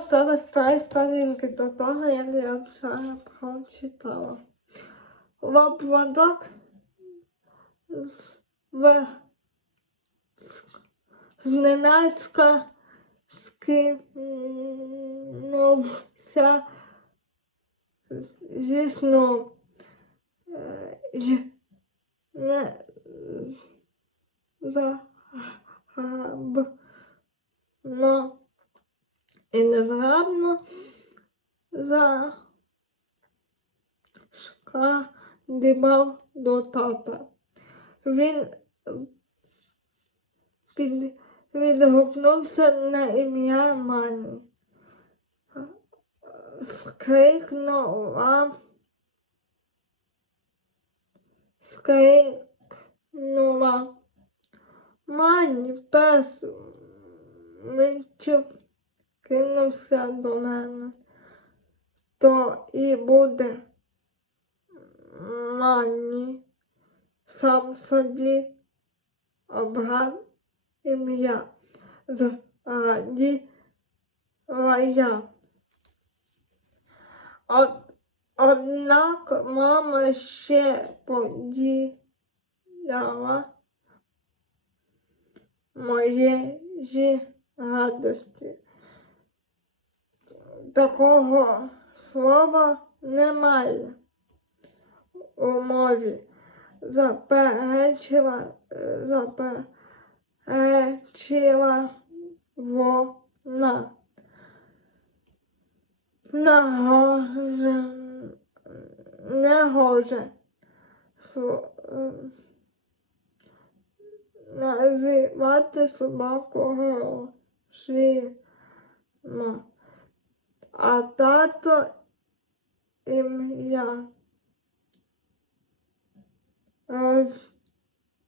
Зараз три сторінки до того, як я вчора прочитала. Лобводок з- в зненацька скинувся зі сну. Е, й Не загабно і незграбно за шкандибав до тата. Він під, відгукнувся на ім'я Мані. Скрикнула, скрикнула. Мані, пес, Митчук кинувся до мене. То і буде Мані сам собі обрав ім'я зраділа я. Од, однак мама ще поділяла моєї радості. Такого слова немає у мові. Заперечила, заперечила вона. Негоже, негоже називати собаку грошима. А тато ім'я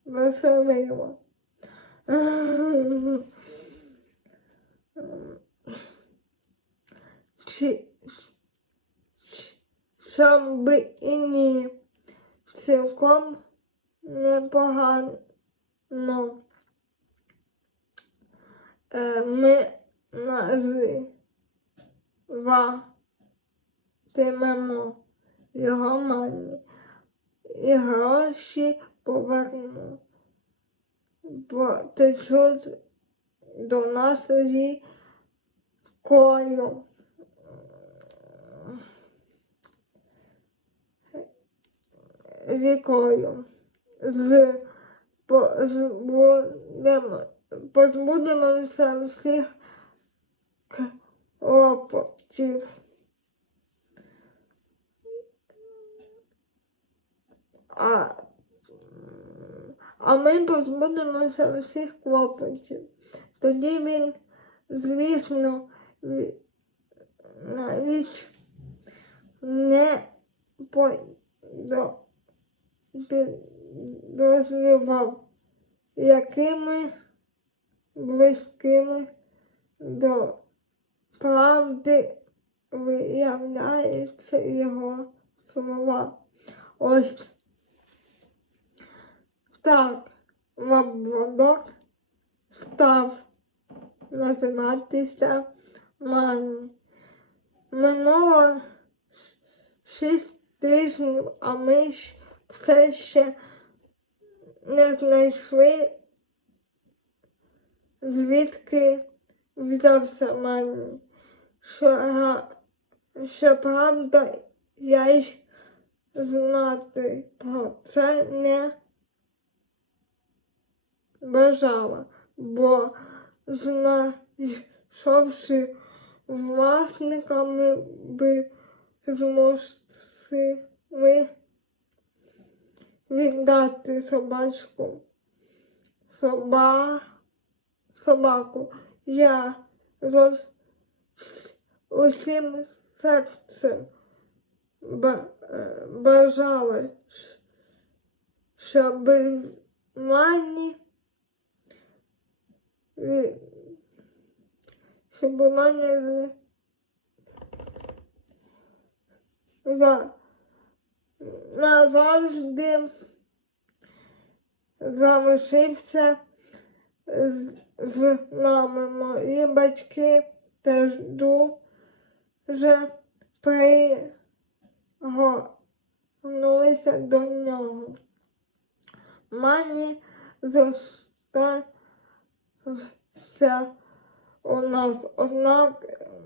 розвеселило. Чи, щоб і ні, цілком непогано. Е, Ми називатимемо його мамі і гроші поверну, бо течуть до нас рікою. Рікою. З позбудемо, позбудемося всіх клопотів. А, а ми позбудемося всіх клопотів. Тоді він, звісно, навіть не підозрював, якими близькими до правди виявляються його слова. Ось так Лабводок став називатися Мані. Минуло шість тижнів, а ми ж все ще не знайшли, звідки взявся Мані. Що, щоправда, я й знати про це не бажала, бо знайшовши власника, ми би змусили віддати собачку. Соба... Собаку. Я з усім серцем е, бажала, щоб мані щоб з- за назавжди залишився з, нами. Мої батьки теж дуже пригорнулися до нього. Мані зостався у нас, однак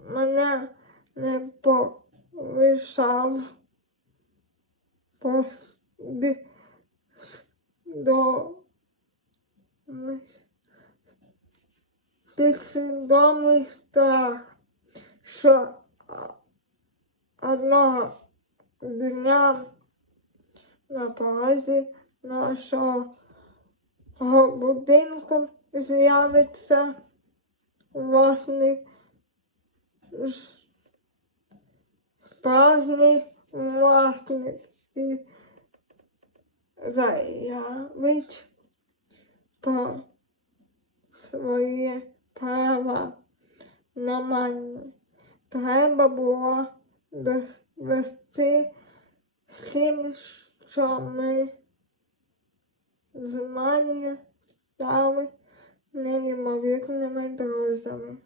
мене не полишав посди до підсвідомий страх, що одного дня на порозі нашого будинку з'явиться власний справжній власник. І заявить про свої права на мене. Треба було довести всім, що ми з мене стали неймовірними друзями.